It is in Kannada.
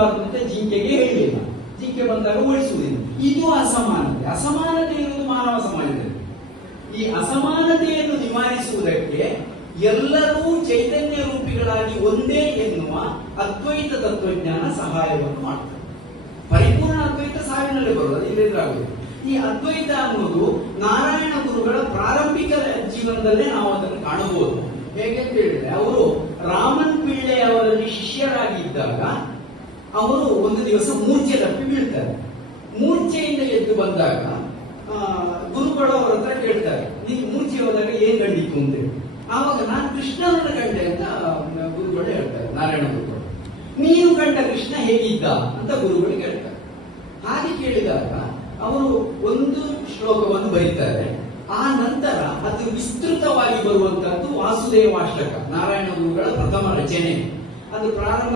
ಬರಬಾರದು ಅಂತ ಜಿಂಕೆಗೆ ಹೇಳಲಿಲ್ಲ. ಜಿಂಕೆ ಬಂದಾಗ ಓಡಿಸುವುದಿಲ್ಲ. ಇದು ಅಸಮಾನತೆ. ಅಸಮಾನತೆ ಇರುವುದು ಮಾನವ ಸಮಾಜದಲ್ಲಿ. ಈ ಅಸಮಾನತೆಯನ್ನು ನಿವಾರಿಸುವುದಕ್ಕೆ ಎಲ್ಲರೂ ಚೈತನ್ಯ ರೂಪಿಗಳಾಗಿ ಒಂದೇ ಎನ್ನುವ ಅದ್ವೈತ ತತ್ವಜ್ಞಾನ ಸಹಾಯವನ್ನು ಮಾಡ್ತಾರೆ. ಪರಿಪೂರ್ಣ ಅದ್ವೈತ ಸಾವಿನಲ್ಲಿ ಬರುವುದು, ಇಲ್ಲದಿರಾಗುವುದು. ಈ ಅದ್ವೈತ ಅನ್ನೋದು ನಾರಾಯಣ ಗುರುಗಳ ಪ್ರಾರಂಭಿಕ ಜೀವನದಲ್ಲೇ ನಾವು ಅದನ್ನು ಕಾಣಬಹುದು. ಹೇಗೆಂತ ಹೇಳಿದ್ರೆ, ಅವರು ರಾಮನ್ ಪಿಳ್ಳೆ ಅವರಲ್ಲಿ ಶಿಷ್ಯರಾಗಿ ಇದ್ದಾಗ ಅವರು ಒಂದು ದಿವಸ ಮೂರ್ಛೆ ತಪ್ಪಿ ಬೀಳ್ತಾರೆ. ಮೂರ್ಛೆಯಿಂದ ಎದ್ದು ಬಂದಾಗ ಗುರುಗಳು ಅವರ ಹತ್ರ ಕೇಳ್ತಾರೆ, ನೀವು ಮೂರ್ಛೆ ಹೋದಾಗ ಏನ್ ಕಂಡಿತ್ತು ಅಂತೇಳಿ. ಆವಾಗ ನಾನು ಕೃಷ್ಣನನ್ನ ಕಂಡೆ ಅಂತ ಗುರುಗಳು ಹೇಳ್ತಾರೆ, ನಾರಾಯಣ ಗುರುಗಳು. ನೀನು ಕಂಡ ಕೃಷ್ಣ ಹೇಗಿದ್ದ ಅಂತ ಗುರುಗಳು ಕೇಳ್ತಾರೆ. ಹಾಗೆ ಕೇಳಿದಾಗ ಅವರು ಒಂದು ಶ್ಲೋಕವನ್ನು ಬರೀತಾರೆ. ಆ ನಂತರ ಅದು ವಿಸ್ತೃತವಾಗಿ ಬರುವಂತಹದ್ದು ವಾಸುದೇವಾಷ್ಟಕ, ನಾರಾಯಣ ಗುರುಗಳ ಪ್ರಥಮ ರಚನೆ. ಅದು ಪ್ರಾರಂಭ